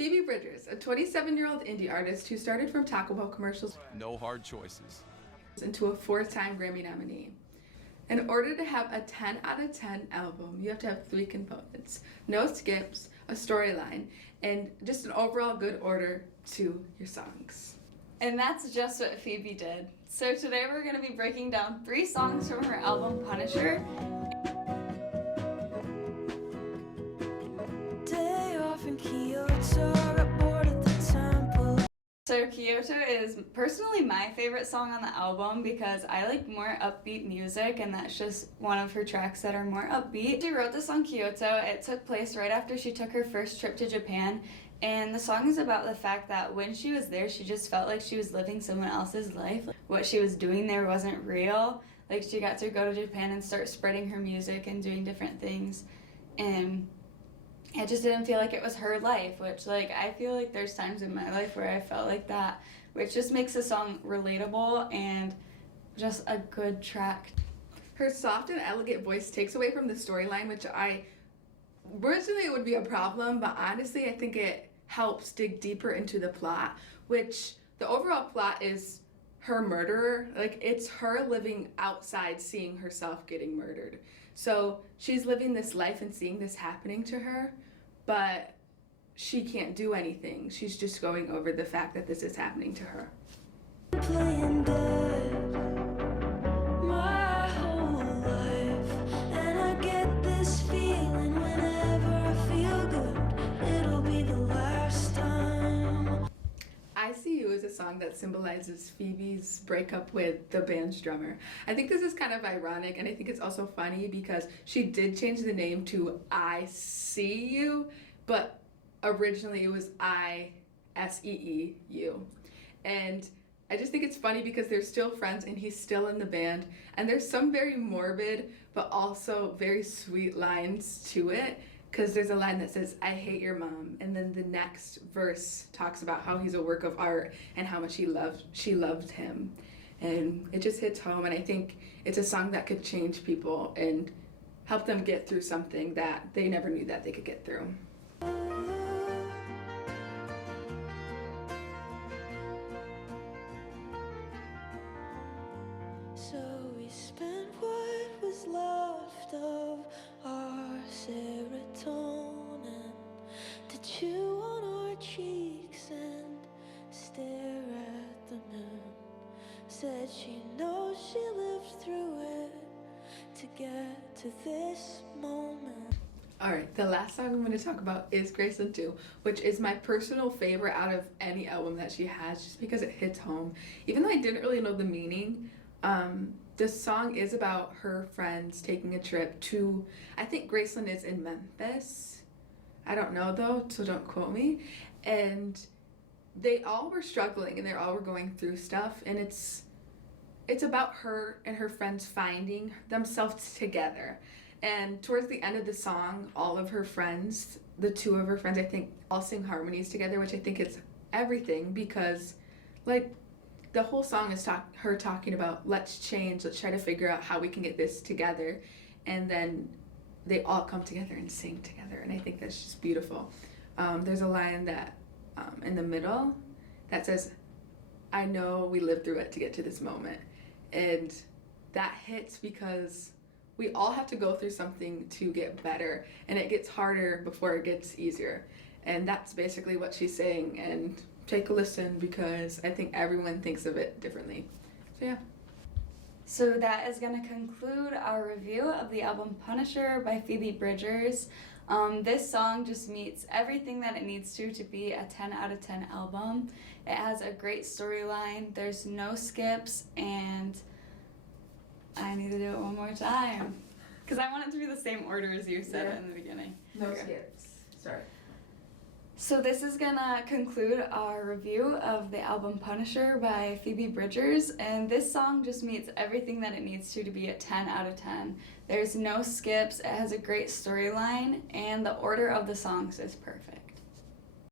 Phoebe Bridgers, a 27-year-old indie artist who started from Taco Bell commercials No hard choices. into a 4-time Grammy nominee. In order to have a 10 out of 10 album, you have to have 3 components: no skips, a storyline, and just an overall good order to your songs. And that's just what Phoebe did. So today we're going to be breaking down 3 songs from her album Punisher. Day off in Kyoto, aboard at the temple. So Kyoto is personally my favorite song on the album because I like more upbeat music, and that's just one of her tracks that are more upbeat. She wrote the song Kyoto. It took place right after she took her first trip to Japan. And the song is about the fact that when she was there, she just felt like she was living someone else's life. What she was doing there wasn't real. Like, she got to go to Japan and start spreading her music and doing different things. And it just didn't feel like it was her life, which, like, I feel like there's times in my life where I felt like that, which just makes the song relatable and just a good track. Her soft and elegant voice takes away from the storyline, which originally it would be a problem, but honestly I think it helps dig deeper into the plot, which the overall plot is her murderer. Like, it's her living outside seeing herself getting murdered. So she's living this life and seeing this happening to her, but she can't do anything. She's just going over the fact that this is happening to her. Playing dead my whole life, and I get this feeling whenever I feel good, it'll be the last time. I See You is a song that symbolizes Phoebe's breakup with the band's drummer. I think this is kind of ironic, and I think it's also funny because she did change the name to I See You, but originally it was I-S-E-E-U. And I just think it's funny because they're still friends and he's still in the band, and there's some very morbid but also very sweet lines to it, because there's a line that says, "I hate your mom," and then the next verse talks about how he's a work of art and how much she loved him. And it just hits home, and I think it's a song that could change people and help them get through something that they never knew that they could get through. So we spent what was left of our serotonin to chew on our cheeks and stare at the moon. Said she knows she lived through it to get to this moment. Alright, the last song I'm going to talk about is Graceland 2, which is my personal favorite out of any album that she has, just because it hits home. Even though I didn't really know the meaning, the song is about her friends taking a trip to, I think Graceland is in Memphis. I don't know though, so don't quote me. And they all were struggling and they all were going through stuff, and it's about her and her friends finding themselves together. And towards the end of the song, all of her friends, the 2 of her friends, I think, all sing harmonies together, which I think is everything, because, like, the whole song is her talking about, let's change, let's try to figure out how we can get this together, and then they all come together and sing together, and I think that's just beautiful. There's a line that in the middle that says, "I know we lived through it to get to this moment," and that hits because we all have to go through something to get better, and it gets harder before it gets easier, and that's basically what she's saying. And take a listen, because I think everyone thinks of it differently. So yeah. So that is going to conclude our review of the album Punisher by Phoebe Bridgers. This song just meets everything that it needs to be a 10 out of 10 album. It has a great storyline, there's no skips, and I need to do it one more time because I want it to be the same order as you said in the beginning. No skips. Sorry. So this is gonna conclude our review of the album Punisher by Phoebe Bridgers, and this song just meets everything that it needs to be a 10 out of 10. There's no skips, it has a great storyline, and the order of the songs is perfect.